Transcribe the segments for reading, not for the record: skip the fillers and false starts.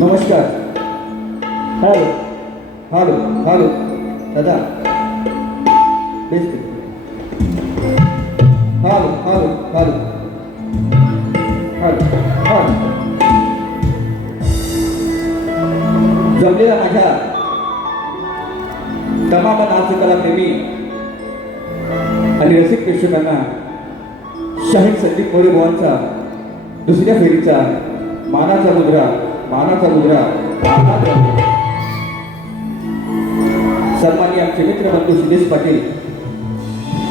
नमस्कार. Hello hello hello दादा best. Hello hello hello hello hello. जमलेला माझ्या तमाम नाचकलाप्रेमी आणि रसिक प्रेक्षकांना शाहीर संदीप मोरे बुवांचा दुसऱ्या फेरीचा मानाचा मुद्रा मानाचा मुद्रा मानाचा मुद्रा. सन्माननीय आमचे मित्र बंधू शिदेश पाटील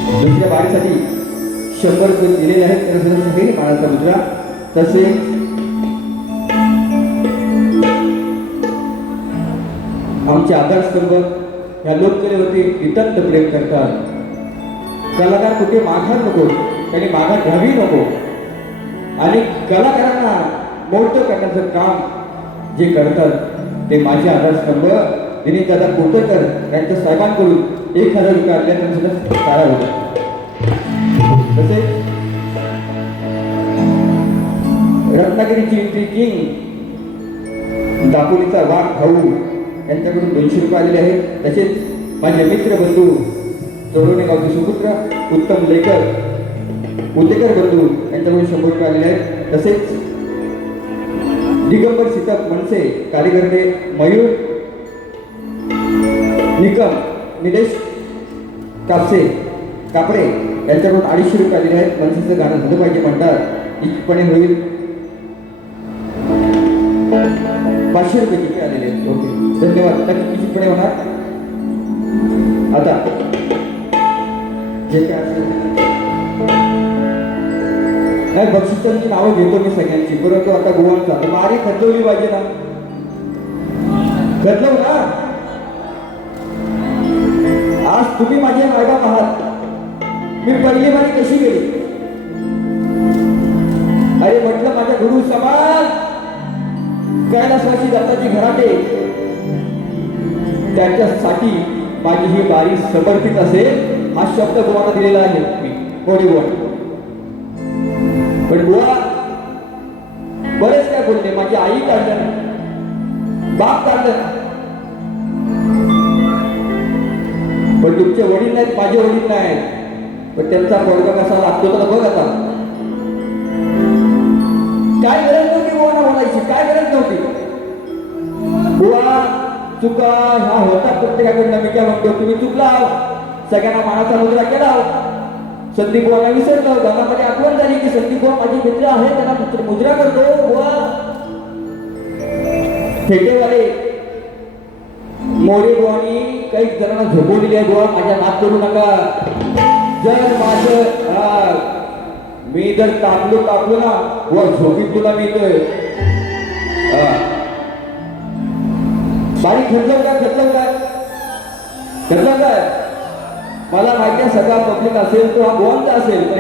दुसऱ्या बारीसाठी 100 रुपये दिलेले आहेत. त्याला हे मानाचा मुद्रा. तसे आमचे आधारस्तंभ या लोककलेवरती नितांत प्रेम करतात. कलाकार कुठे माघार नको, त्यांनी माघार घ्यावी नको आणि कलाकारांना मोठं करण्याचं काम जे करतात ते माझे आधारस्तंभ दिनेश दादा कोटकर यांच्या साहेबांकडून 1000 रुपये आणल्यानंतर सुद्धा सारा होता. तसेच रत्नागिरीची एंट्री किंग दापोलीचा वाघ भाऊ यांच्याकडून 200 रुपये आलेले आहेत. तसेच माझे मित्र बंधू चोरवणे गावचे सुपुत्र उत्तम लेकर उतेकर बंधू यांच्याकडून 100 रुपये आलेले आहेत. तसेच दिगंबर सीताप मनसे कार्यकर्ते मयूर निकम निलेश कापसे कापडे यांच्याकडून 250 रुपये आलेले आहेत. मनसेचं गाणं झालं पाहिजे म्हणतात. निश्चितपणे होईल. 500 रुपये किती आलेले आहेत. ओके धन्यवाद. नक्की निश्चितपणे होणार. आता जे काय असेल नाही बक्षिसांची नावं घेतो मी सगळ्यांची, परंतु आता गोवांचा तर मारी खतवली पाहिजे ना. खतलव ना. आज तुम्ही माझे मायबाप आहात. मी पहिली बारी कशी गेली. अरे म्हटलं माझ्या गुरु समाज कैलासवासी दत्ताजी घराटे त्यांच्यासाठी माझी ही बारी समर्पित असेल हा शब्द गोवाला दिलेला आहे मी मोडी गोवा. पण गोवा बरेच काय बोलले. माझी आई काढलं, बाप काढलं, पण तुमचे वडील नाहीत, माझे वडील नाहीत. पण त्यांचा पोरगा कसा लागतो तर बघ. आता काय गरज नव्हती गोवाना बोलायची, काय गरज नव्हती. गोवा चुका ह्या होता प्रत्येकाकडनं. मी काय म्हणतो तुम्ही चुकला, सगळ्यांना मानाचा मुद्रा केला, संदीप बुवांना विसरलो. गावामध्ये आठवण झाली की संदीप बुवा माझे मित्र आहे, त्यांना मुद्रा करतो. बुवा फेटेवाले मोरे बुवानी काही जणांना झोपवलेली आहे. बुवा माझ्या नाद करू नका. जर माझं मी जर तापलो ना बुवा झोपीत तुला मिळतोय. बारी खतलव काय मला माहिती आहे. सगळा पब्लिक असेल तो हा गोवांचा असेल, पण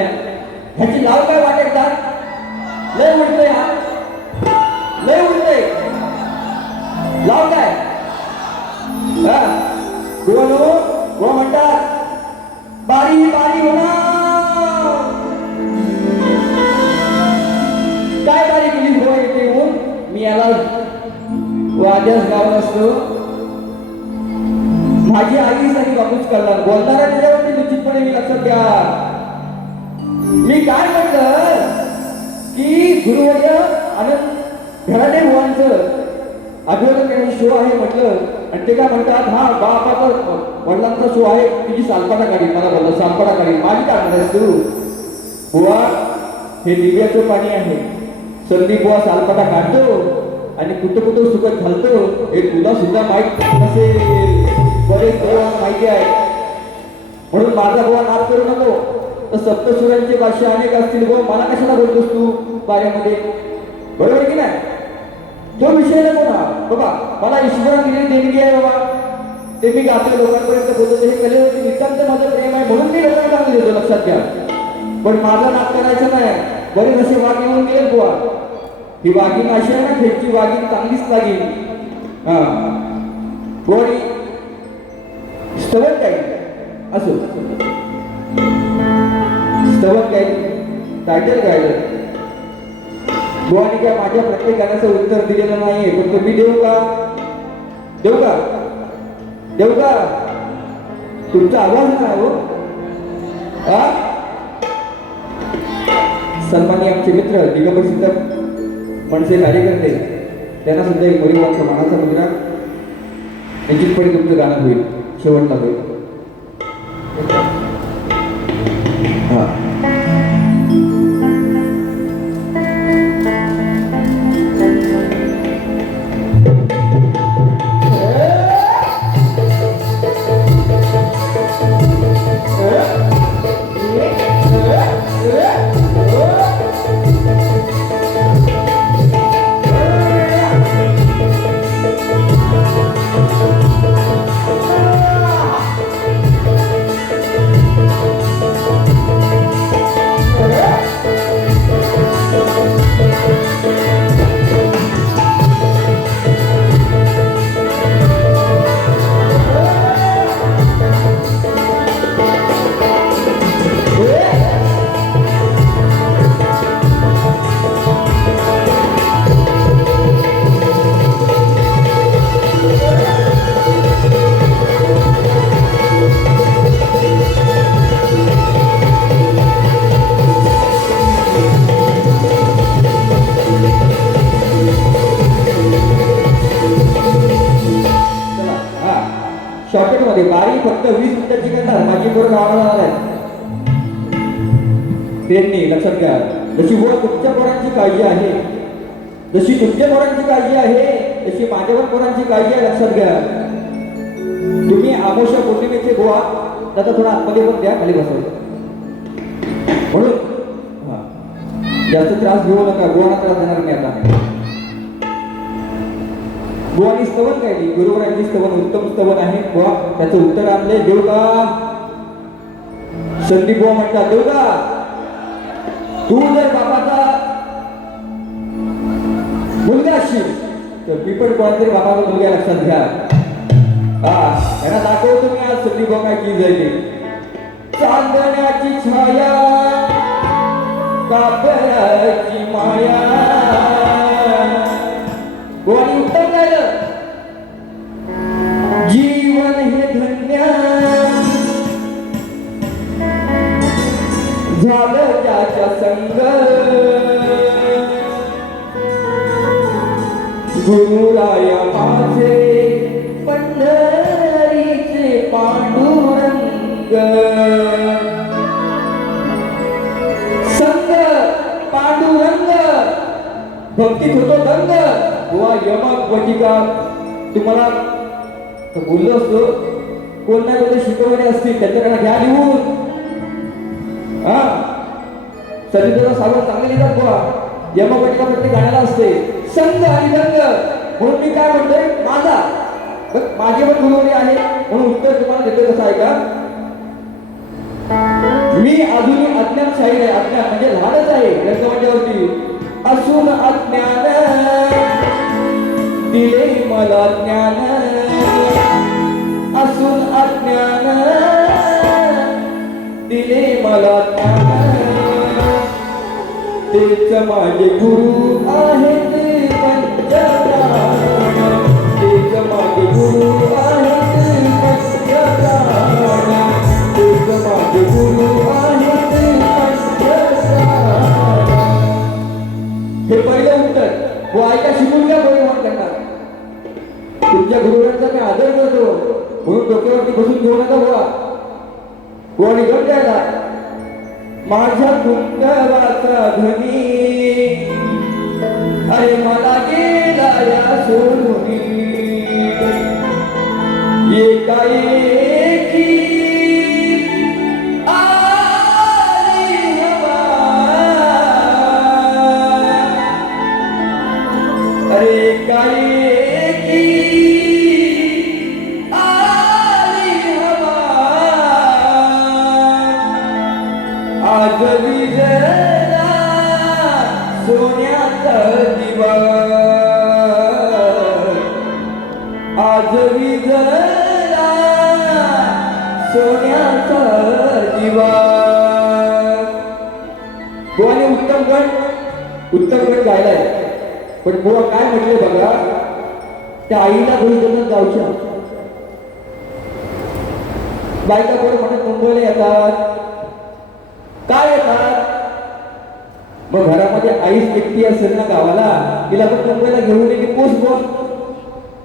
ह्याची लाव काय वाटेल का. लय उडतोय हा, लय उडतोय. लाव काय गोवा म्हणतात बारी होणार. काय बारी केली गोवा येते येऊन. मी याला वाद्यास गाव नसतो. माझी आई साठी बापूच करणार बोलणारा त्याच्यावरती निश्चितपणे मी लक्षात घ्या. मी काय म्हटलं की गुरुवर्य आनंद घराटे बुवांचं आठवण शो आहे म्हटलं. आणि ते काय म्हणतात हा बापाचा वडिलांचा शो आहे, तुझी सालपाटा काढील. मला बोललं सालपाटा काढील. माझी काढणार आहेस तू. बुवा हे दिव्याचं पाणी आहे. संदीप बुवा सालपाटा काढतो आणि कुठं सुकत घालतो हे तुला सुद्धा माहित नसेल. बरेच गोवा माहिती आहे. म्हणून माझा गोवा नाद करू नको. तर सप्तसुरांचे भाषा अनेक असतील. गोवा मला कशाला बोलतोस तू पाऱ्यामध्ये. बरोबर की नाही. तो विषय नको ना बाबा. मला ईश्वराने दिलेली देणगी आहे बाबा. ते मी आपल्या लोकांपर्यंत बोलतो. हे कलेवरती नितांत माझं प्रेम आहे म्हणून मी लोकांना सांगू देतो. लक्षात घ्या. पण माझा नाद करायचा नाही. बरेच असे वाघ येऊन गेले बुवा. ही वाघीण अशी आहे ना खेळची वाघीण चांगलीच लागेल. हा गोडी स्थळ काय असो स्तवन काय टायटल गायलं. बुवानी काय माझ्या प्रत्येक गाण्याचं उत्तर दिलेलं नाहीये, फक्त मी देऊ का? देऊ का? देऊ का? तुमचा आवाज नाही हो. सन्माननीय आमचे मित्र दिगंबर सिद्ध मनसे कार्यकर्ते, त्यांना सुद्धा एक परिवाराचा मानाचा मुद्रा निश्चितपणे तुमचं गाणं होईल, शेवटला होईल. हा शॉर्टकट मध्ये बारी फक्त 20 मिनिटाची करणार. माझी पोरं गावाला जाणार आहे. त्यांनी लक्षात घ्या, जशी वर तुमच्या पोरांची काळजी आहे, जशी तुमच्या पोरांची काळजी आहे, तशी माझ्यावर पोरांची काळजी आहे. लक्षात घ्या. तुम्ही आमोशा पौर्णिमेचे गोवा त्याचा थोडा आतमध्ये पण द्या, खाली बसव. म्हणून जास्त त्रास घेऊ नका. गोवाला त्रास देणार मी आता. बुवानी स्तवन काय गुरुवरांची स्तवन उत्तम स्तवन आहे. बुवा त्याचं उत्तर आणले. देऊ का? संदीप बुवा म्हणतात देऊ का? तू जर बाबाचा मुलगा असशील तर मी पण कोणातरी बाबाचा मुलगा. लक्षात घ्या. यांना दाखवतो मी आज संदीप बुवा काय की जाईल. चांदण्याची छाया कापराची माया. बुवानी उत्तर गायलं. जीवन हे धन्य झालं त्याच्या संग. गुरुराया माझे पंढरीचे पांडुरंग. संग पांडुरंग भक्तीत होतो दंग. बुवा यमक वटिका तुम्हाला बोललो असतो. कोण नाही बोलले शिकवणे असतील त्यांच्याकडे घ्या लिहून. सरितेचा सावध चांगले लिहितात बुवा. यमक वटिका प्रत्येक गाण्याला असते. संग आणि दंग. म्हणून मी काय म्हणतोय, माझा माझे पण गुरुवरी आहे म्हणून उत्तर तुम्हाला देतो. कसं आहे का? मी अजूनही अज्ञान शाहीर आहे. अज्ञान म्हणजे लहानच आहे रंगमंचावरती. असून अज्ञान दिले मला ज्ञान. असून अज्ञान दिले मला ज्ञान. तेच माझे गुरु आहेत पंचप्राण. तेच माझे गुरु आहेत पंचप्राण. तेच माझे गुरु आहेत पंचप्राण. हे पहिलं उत्तर. वो ऐका शिकून घ्या. परिवहन करणार तुमच्या गुरुवांचा मी आदर करतो म्हणून डोक्यावरती बसून घेऊ नका. बुवा बुवानी गप द्यायला. माझ्या कुंडवाचा धनी अरे मला गेला या सोडून. एकाएकी आली हवा. अरे एकाएकी आली हवा. आज विजला सोन्याचा दिवा. आज विजला सोन्याचा दिवा. उत्तम गण गायलाय. पण बुवा काय म्हटले बघा, त्या आईला दोष देतात गावच्या. बायका बरोबर म्हणत मुंबईला येतात, काय येतात? मग घरामध्ये आईच एकटी असेल ना गावाला, तिला पण मुंबईला घेऊन येते पोच बोल.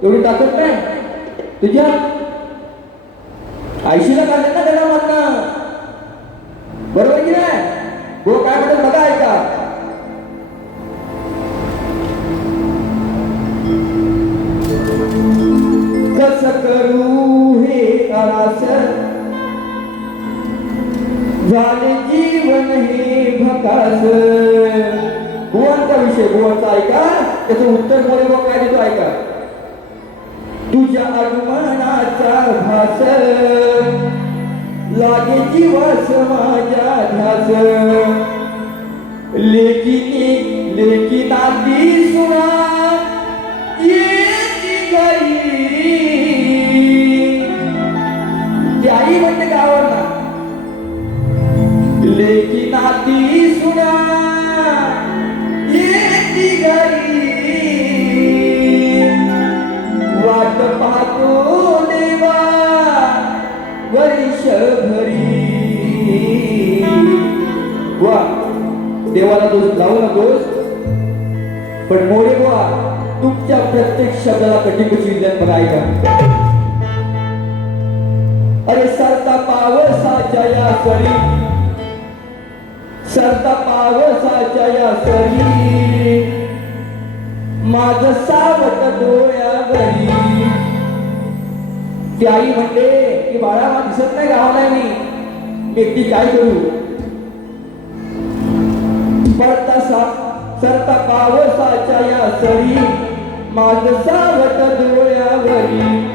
एवढी ताकद नाही तुझ्या आईशीला काढलं ना त्याला म्हणणं, बरोबर की नाही? हो काय म्हणतात बघा, ऐका. कस करू हे आस, झाले जीवन हे भकास. बुवांचा विषय, बुवांचा ऐका, त्याचं उत्तर बोले बुवा काय देतो ऐका. तुझ्या आगमनाचा भास, लागे जीवास माझ्या ध्यास. लेकी नाती सुना येती घरी. ती आई म्हणते गावाला, लेकी नाती सुना येती घरी. वाट पाहतो देवा वर्षभरी. वा देवाला दोष लावू नकोस, पण मोरे बुवा तुमच्या प्रत्येक शब्दाला कठी कशी बघा ऐका. अरे सरता पावसाच्या या सरी, सरता पावसाच्या या सरी, माझ सावट डोळ्यावरी. ती आई म्हणते की बाळा मला दिसत नाही गावाला, मी एकटी काय करू. पडता सरता पावसाच्या या सरी, माझ सावट डोळ्यावरी.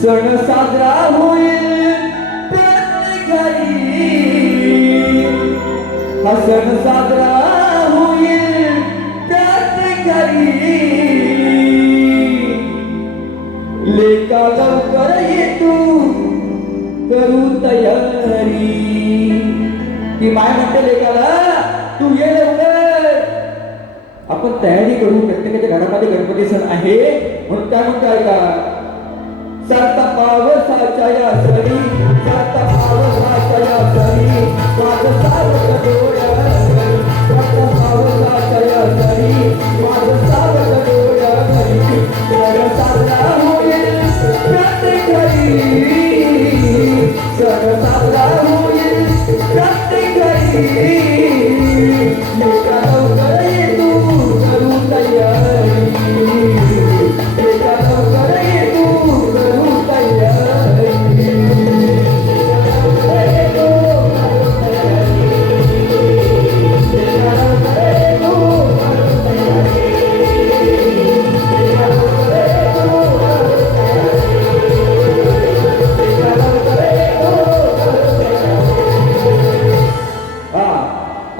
सण साजरा होईल प्रत्येक घरी, हा सण साजरा होईल प्रत्येक घरी. लेका लवकर ये तू करू तयारी. ती माय म्हणते लेकाला तू ये लवकर, आपण तयारी करू. प्रत्येकाच्या घरामध्ये गणपती सण आहे म्हणून काय म्हणते ऐका. सरता पावसाच्या या सरी, सरता पावसाच्या या सरी, माझं सावट डोळ्यावरी. सरता पावसाच्या या सरी, माझं सावट डोळ्यावरी. सण साजरा होईल प्रत्येक घरी, सण साजरा होईल प्रत्येक घरी. लेका लवकर ये तू करू तयारी, लेका लवकर ये तू करू तयारी.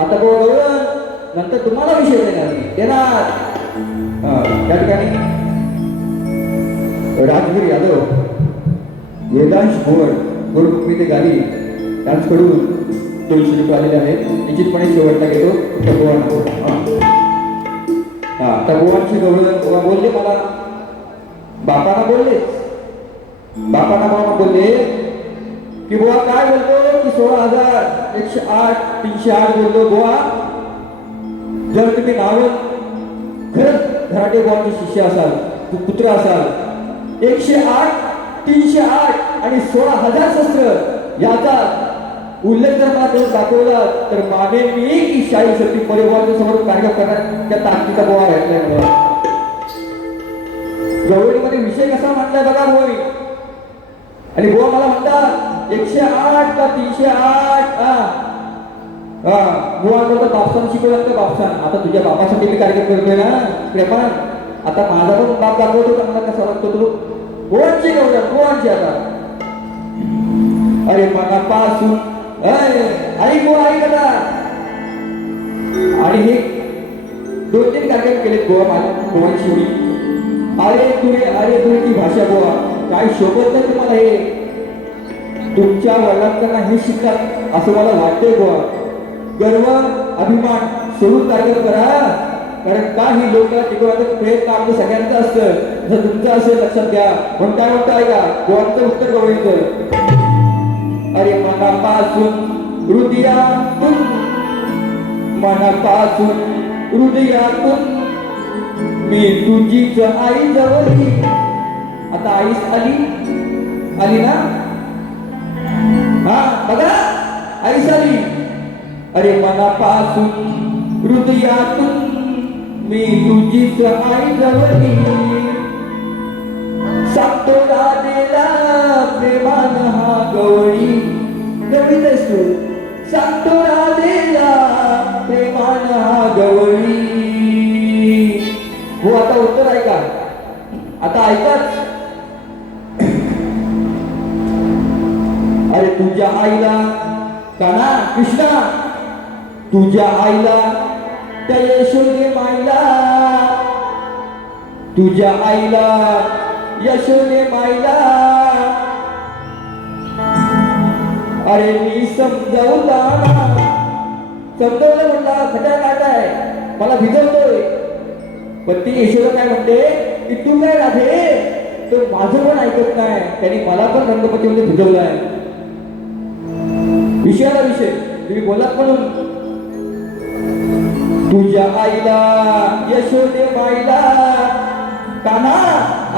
आता बोल, नंतर तुम्हाला विषय देणार. त्या ठिकाणी राजवीर यादव, वेदांश भोर, गुरुकृपी ते गाली त्यांच्याकडून 200 रुपये आलेले आहेत. निश्चितपणे शेवटला घेतो त्या गोवांना. त्या गोवांची गौरव बोलले मला, बापाला बोलले, बापाला बाबा बोलले की बुवा काय बोलतो की 16,108 308 बोलतो बुवा. जर तुम्ही नाव खरंच घराटे बुवांचे शिष्य असाल, पुत्र असाल, 108 308 आणि 16,000 शस्त्र याचा उल्लेख जर मला करून दाखवला तर मानेन मी की शाही सती परिवाराच्या समोर कार्य करण्यात त्या ताकदीचा बुवा घेतलाय मला. गवळीमध्ये विषय कसा म्हटलाय बघा बुवा. आणि बुवा मला म्हणतात 108 का 308. बुवा बोलतो बापसान शिकवलं का बापसान. आता तुझ्या बापासाठी मी कार्यक्रम करतोय ना प्रेमान. आता माझा पण बाप दाखवतो का मला कसा वाटतो तो. बुवांची गौरव बुवांची. आता अरे मनापासून आई बुवा आई कदा. आणि हे 2-3 कार्यक्रम केले बुवा बुवांशी. अरे तुरे ती भाषा बुवा काय शोभत नाही तुम्हाला. हे तुमच्या वडिलांना हे शिकतात असं मला वाटतंय बुवा. गर्व अभिमान सोडून कार्यक्रम करा. कारण काही लोक टिकवण्याचं प्रयत्न आपलं सगळ्यांचं असतं. जर तुमचं असेल लक्षात घ्या. म्हणून काय म्हणतो ऐका, गोवांचं उत्तर गवळीचं. अरे मनापासून हृदयातून, मनापासून हृदयातून मी तुझीच आई जवळी. आता आईच आली, आली ना? हा बघा, आईच आली. अरे मनापासून हृदयातून मी तुझीच आई जवळी. सांगतो राधेला प्रेमान हा गवळी. गवळीच असतो. सांगतो राधेला प्रेमान हा गवळी. हो आता उत्तर ऐका. आता ऐकाच. अरे तुझ्या आईला काना कृष्णा, तुझ्या आईला त्या यशोदे माईला, तुझ्या आईला यशोदे माईला अरे मी समजावताना, समजावलं म्हणला खट्या काटाय मला भिजवतोय. पण ती यशोदा काय म्हणते की तू काय राधे, तो माझं पण ऐकत नाही, त्याने मला पण रंगपतीमध्ये भिजवलाय. विषयाला विषय तुम्ही बोलात म्हणून. तुझ्या आईला यशोदे माईला काना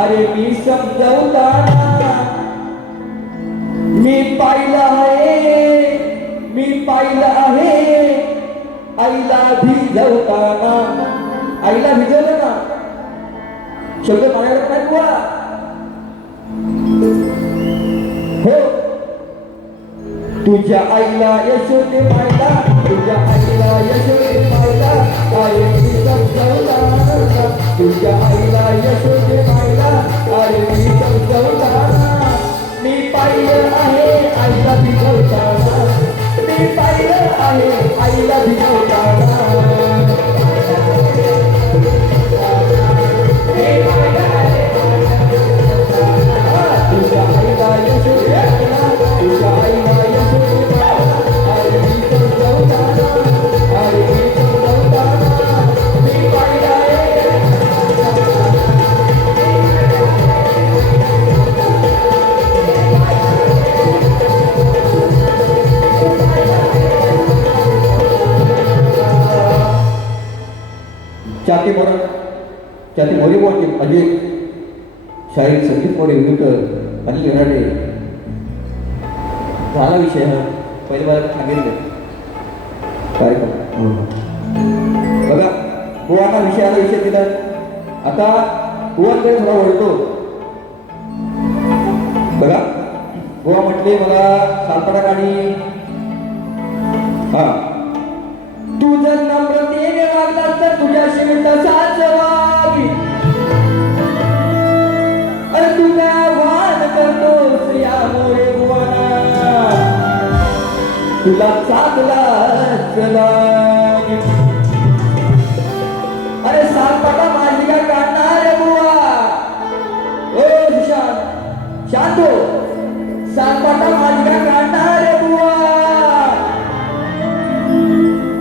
अरे मी समजावताना, मी पाहिलं आहे, मी पाहिलं आहे आईला भिजवताना. आईला भिजवलं ना, शब्द माझ्याकडे काय बुवा. हो तुझ्या आईला यशोदे माईला, तुझ्या आईला यशोदे माईला अरे मी समजावताना. तुझ्या आईला यशोदे माईला अरे मी समजावताना. मी पाहिलं आहे आईला भिजवताना, मी पाहिलं आहे आईला भिजवताना. तुझ्या आईला यशोदे माईला, तुझ्या आईला यशोदे माईला अरे मी समजावताना, अरे मी समजावताना. मी पाहिलं आहे. चाती मोर, चाती मोरी बोलते अजय शाहीर संदीप मोरे विरुद्ध अनिल येणारे. झाला विषय हा पहिले मला सांगितलं कार्यक्रम. बघा गोवाना विषयाला विषय दिला. आता गोवाकडे थोडा वळतो. बघा गोवा म्हटले मला सालपडा गाडी. हा तुझं नम्रतेने वागलास तर तुझ्याशी मी तसाच वागी. अरे तू काय वाद करतोस या मोरे बुवाना, तुला चांगला चला. अरे सालपाटा माझी काय काढणार बुवा. ओ सुशांत शांत हो. सालपाटा माझी काय काढणार बुवा.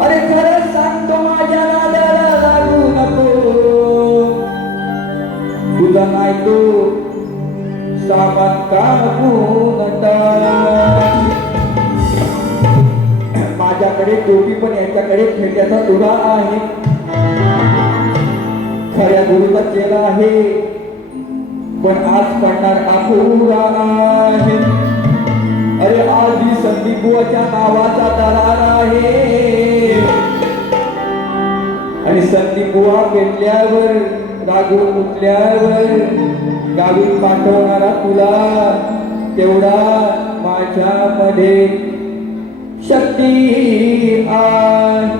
अरे खरंच सांगतो माझ्या नादाला लागू नको. तुला नाही तो सामान काम पूर्णता. माझ्याकडे टोपी पण याच्याकडे फेट्याचा तुरा आहे. खऱ्या गुरुचा चेला आहे पण आज पडणार अपुरा आहे. अरे आधी संदीप बुवाच्या नावाचा दरार आहे. आणि संदीप बुवा भेटल्यावर रागून उठल्यावर गावी पाठवणारा तुला तेवढा माझ्यामध्ये शक्ती आहे.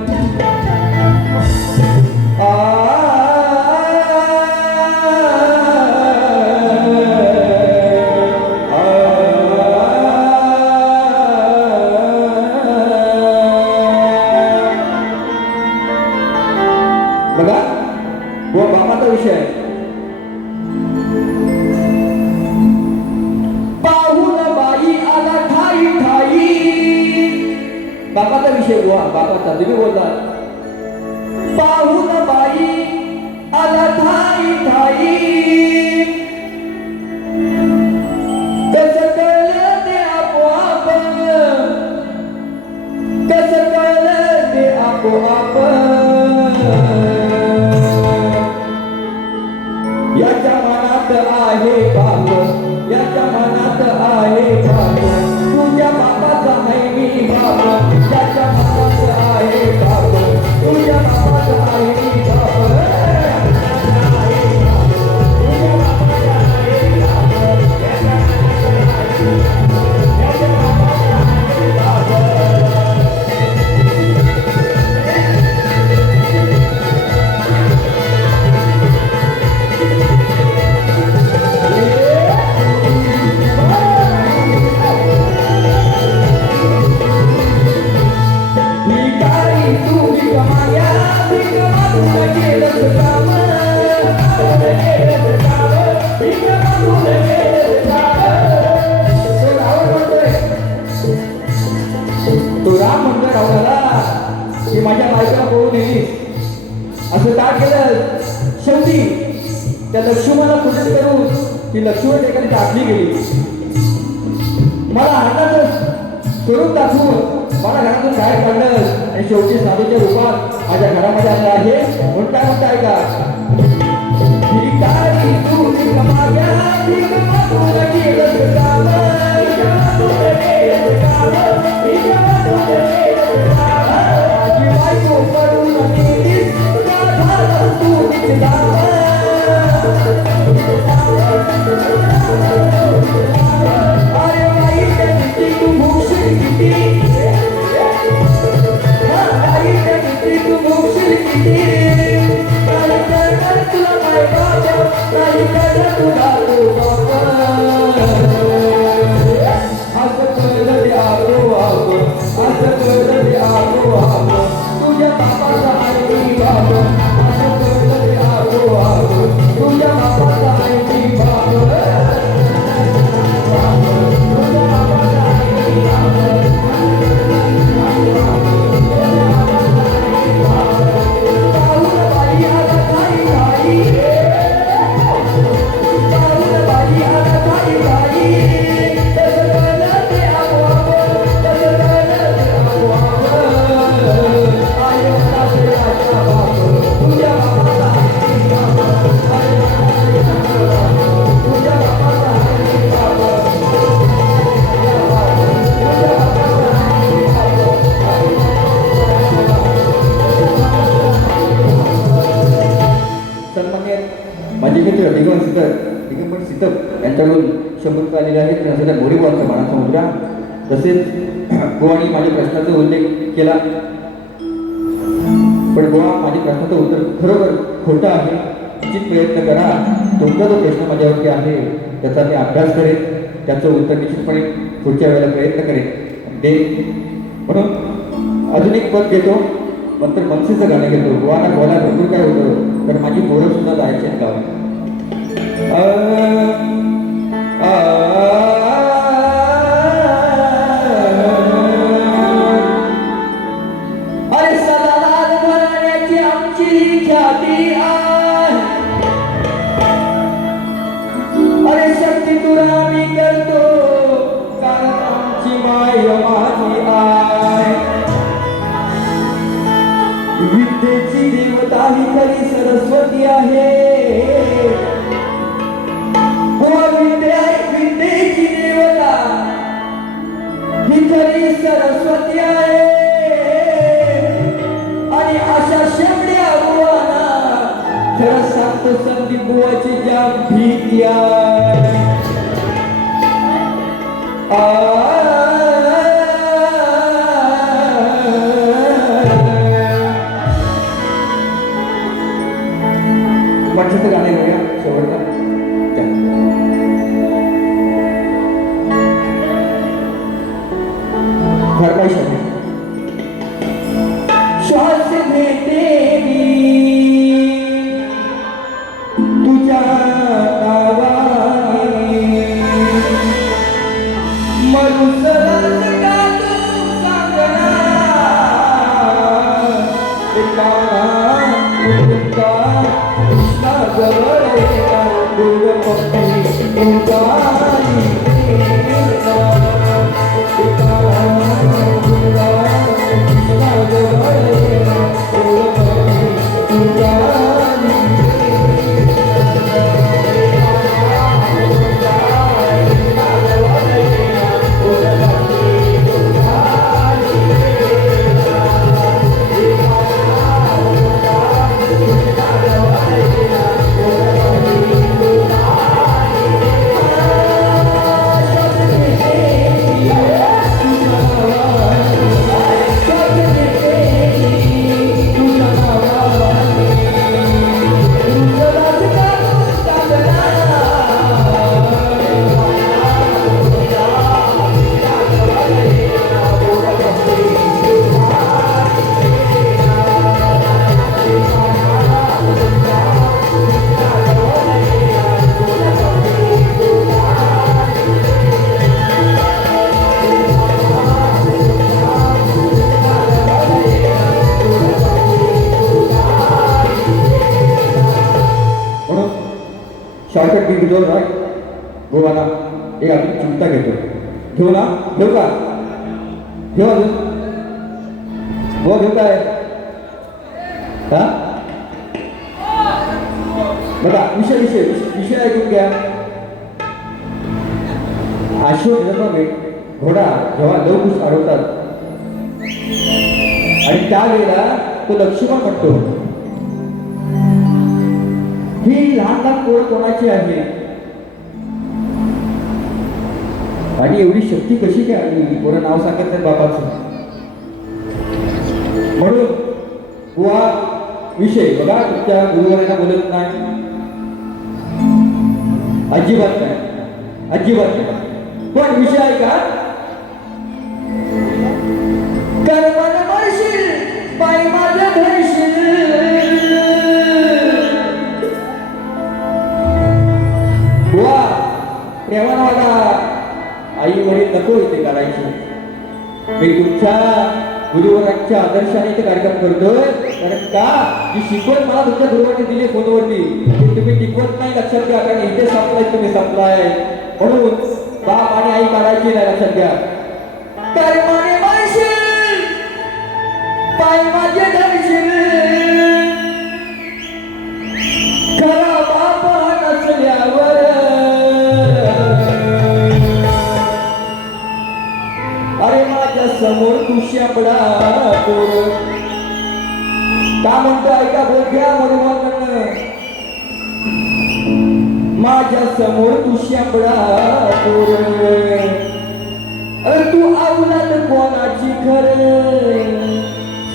बघा व बापाचा विषय आहे. पाहुणा बाई आला ठाई ठाई. बापाचा विषय बुवा, बापाचा. तुम्ही बोलता पाहून बाई आला ठाई ठाई कसं कळलं ते आपोआप कसं कळलं ते आपोआप याच्या मनात आहे बाप याच्या मनात आहे बाप तुझ्या बापाचा आहे मी बाप याच्या मनात आहे बाप तुझ्या बापाचा आहे मी बाप तो राम म्हणतोय रावणाला की माझ्या बायकोला पळून नेली असं का केलं शेवटी त्या लक्ष्मणाला पूजन करून ती लक्ष्मण ठिकाणी टाकली गेली मला हाताचं स्वरूप दाखवून मला घरातून बाहेर काढलं आणि शेवटी साधूच्या रूपात माझ्या घरामध्ये आलं आहे म्हणून काय म्हणताय का भिकारी तू माझ्या तुझ्या बापाचा आई बाप तुझ्या बापाचा आई बाप माझे मित्र दिगंबर सीतप यांच्याकडून 100 रुपये आलेले आहेत त्यांच्या गोडीबाचा मानाचा मुद्रा तसेच गोवानी माझ्या प्रश्नाचा उल्लेख केला पण गोवा माझ्या प्रश्नाचं उत्तर खरोखर खोटं आहे निश्चित प्रयत्न करा तुमचा जो प्रश्न माझ्यावरती आहे त्याचा मी अभ्यास करेन त्याचं उत्तर निश्चितपणे पुढच्या वेळेला प्रयत्न करेन दे म्हणून अजून एक पद घेतो नंतर मनसेचं गाणं घेतो गोवाला गोवाला भरपूर काय होतं तर माझी पोरं सुद्धा जायची आहेत गावात अरे सदालाल घराण्याची आमची ख्याती आहे अरे शक्ती तुला मी करतो कारण आमची माय माझी आहे विद्येची देवता ही खरी सरस्वती आहे विद्येची देवता ही खरी सरस्वती आहे आणि अशा शेवड्या बुवाना खरं सांगतो संदीप बुवाची ज्या भीती आहे मनसेचं गाणं बघा शेवटचं फरमाईश आहे श्वास घेते मी तुझ्या नावाने मरुसलाच का तू सांगना जवळ येणा गुरुभक्ती तुझारी देणा कृष्णा जवळ येणा गुरुभक्ती तुझारी शॉर्टकट मी घेतो ना गोवाला एक आम्ही चिंता घेतो घेऊ ना घेऊ का घेऊ अजून हो घेऊ काय हा बघा विषय विषय विषय ऐकून घ्या अश्वमेध घोडा जेव्हा लवकुश अडवतात आणि त्यावेळेला तो लक्ष्मण म्हणतो ही लहान लहान पोरं कोणाची आहे आणि एवढी शक्ती कशी काय आली पोरं नाव सांगत नाही बापाचं म्हणून बुवा विषय बघा तुमच्या गुरुवारांना बोलत नाही अजिबात नाही अजिबात नाही पण विषय आहे का कर्मन मरशील बाई माझं धरशील बुवा प्रेमानं मला आई वडील नको इथे करायची मी तुमच्या गुरुवरांच्या आदर्शाने इथे कार्यक्रम करतोय कारण का जी शिकवण मला तुमच्या गुरुवांनी दिली फोनवरती ती तुम्ही टिकवत नाही लक्षात घ्या कारण इथे संपलाय तुम्ही संपलाय म्हणून बाप आणि आई काढायची नाही लक्षात घ्या कर्माने मारशील पाय माझे धरशील खरा बाप नसल्यावर अरे माझ्या समोर तू शाबडा पोर का म्हणतो ऐका बोल घ्या म्हणून माझ्या समोर तू शाबडा पोर अरे तू आवलाद कोणाची खरे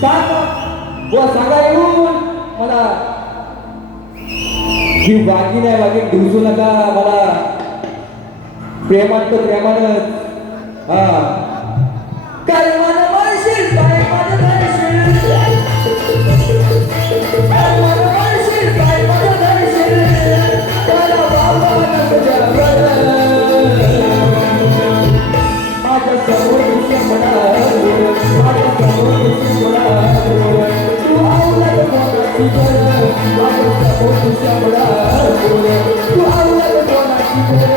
सांगा सांगा येऊन मला ही वागी नाही वागी ढुसू नका मला प्रेमान तर प्रेमानच हा कर्मन मरशील पाय माझं धरशील कर्मन मरशील पाय माझं धरशील त्याला बाबा नसल्यावर माझ्या समोर तुझ्या मनावर माझ्या समोर तुझी मनावर तू आवलाद कोणाची घर माझ्या समोर तुझ्या मनावर तू आवलाद कोणाची घर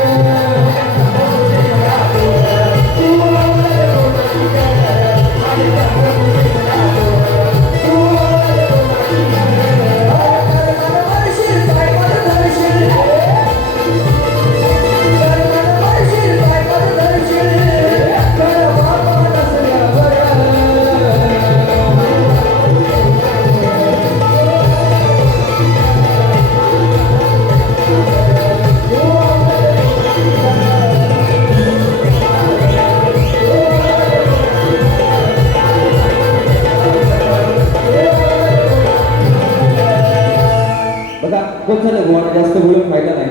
जास्त बोलून फायदा नाही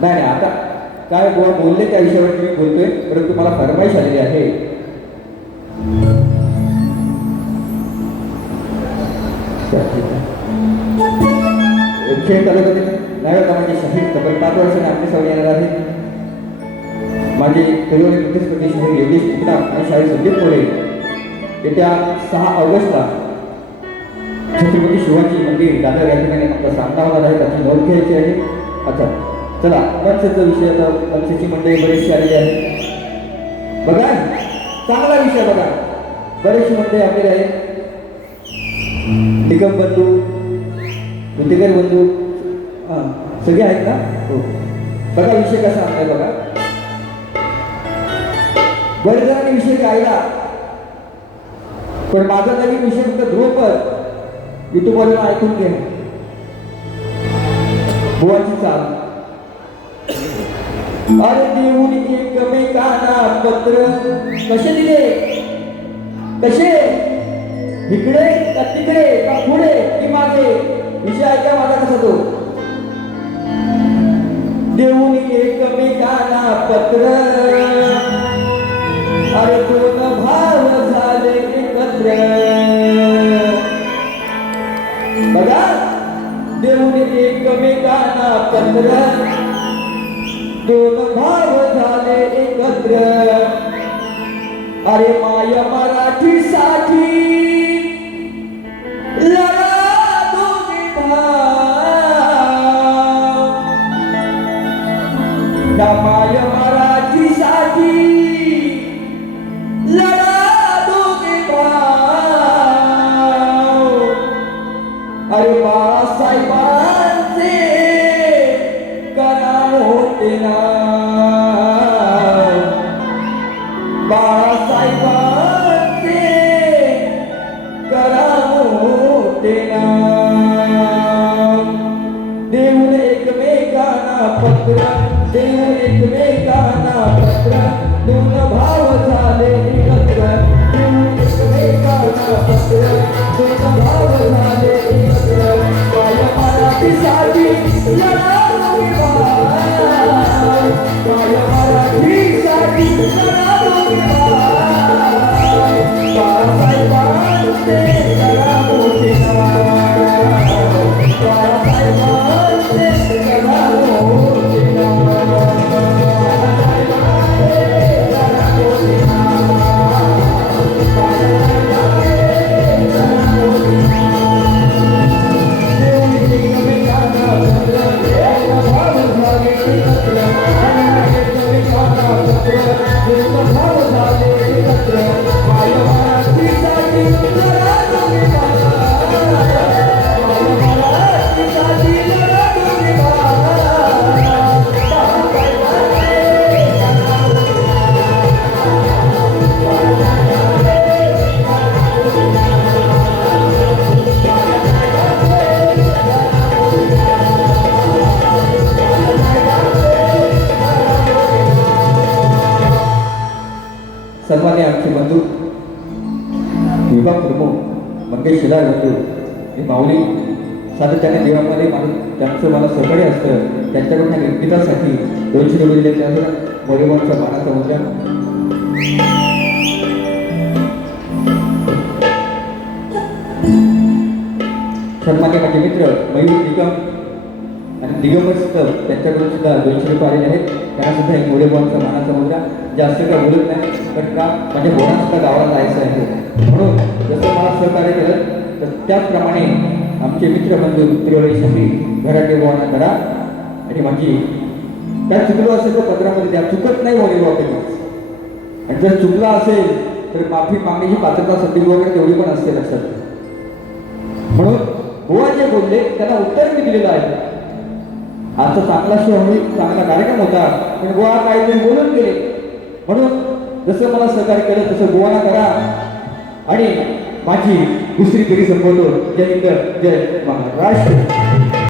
नाही आता काय बोलले त्या विषयावर मी बोलतोय परंतु मला फरमाईश आलेली आहे खेळ तालुक्यातील नायगावमध्ये शहीद तब्बल 5 वर्षांनी आपली सवय येणार आहे माझे करिअर प्रतिस्पर्धी शहीद योगेश इकरा आणि शाहीर संदीप कोरे येत्या 6 ऑगस्टला छत्रपती शिवाजी मंदिर दादर या ठिकाणी आपला सामना होणार आहे, त्याची नोंद घ्यायची आहे. अच्छा चला, मनसेचा विषय आता मनसेची मंडळी बरेचशी आलेली आहे. बघा चांगला विषय बघा, बरेचशी मंडळी आपलेली आहेत. निकम बंधू, बुद्धिकर बंधू, हां सगळे आहेत ना? हो. बघा विषय कसा आहे बघा. बरेच जणांनी विषय गायला, पण माझा नवीन विषय फक्त ध्रुवपद युट्यूबवरून ऐकून घ्या. बुवाची चाल. अरे देऊन एकमेकांना पत्र कसे दिले, कसे इकडे का तिकडे का पुढे की मागे, विषय ऐका माझा कसा तो. देऊन एकमेकांना पत्र, अरे दोन भाव झाले एकत्र. बघा देऊन एकमेकांना पत्र, दोन भाव झाले एकत्र. अरे माय मराठीसाठी लढा दोन्ही भाव, या माय मराठीसाठी लढा दोन्ही भाव. अरे बाळासाहेबांचे करा होते ना, बाळासाहेबांचे करा होते ना. देऊन एकमेकांना पत्र, देऊन एकमेकांना पत्र, दोन भाव झाले एकत्र. देऊन एकमेकांना पत्र, दोन भाव झाले एकत्र. माय मराठीसाठी लढा दोन्ही भाव, माय मराठीसाठी लढा दोन्ही भाव. बाळासाहेबांचे करा मोठे नाव, बाळासाहेबांचे करा मोठे नाव. सन्मान्य आमचे बंधू विभाग प्रमुख मंगेश शिलार बंधू हे माऊली सातत्याने देवामध्ये त्यांचं मला सहकार्य असतं, त्यांच्याकडून ह्या गीतासाठी 200 रुपये दिले. त्यानंतर मोरेबाचा मानाचा मुद्दा. सन्मान्य माझे मित्र मयूर निगम आणि दिगंबर सर त्यांच्याकडून सुद्धा 200 रुपये आलेले आहेत. त्यांना सुद्धा एक मोरेबाचा मानाचा मुद्दा. जास्त काय बोलत नाही, पण का माझ्या बोला सुद्धा गावाला जायचं आहे, म्हणून जसं मला सहकार्य केलं तर त्याचप्रमाणे आमचे मित्रबंधू त्रिवेळीसाठी घराटे बोवाना करा. आणि माझी काय चुकलो असेल तर पत्रामध्ये द्या, चुकत नाही बोले कधीच. आणि जर चुकला असेल तर माफी मागण्याची पात्रता सध्या वगैरे तेवढी पण असते लक्षात. म्हणून बुवा जे बोलले त्यांना उत्तर मी दिलेलं आहे. आजचा चांगला शो होईल, चांगला कार्यक्रम होता, पण बुवा काहीतरी बोलून गेले. म्हणून जसं मला सहकार्य केलं तसं बुवाना करा. आणि माझी दुसरी पिढी संपवतो. जय हिंद, जय महाराष्ट्र.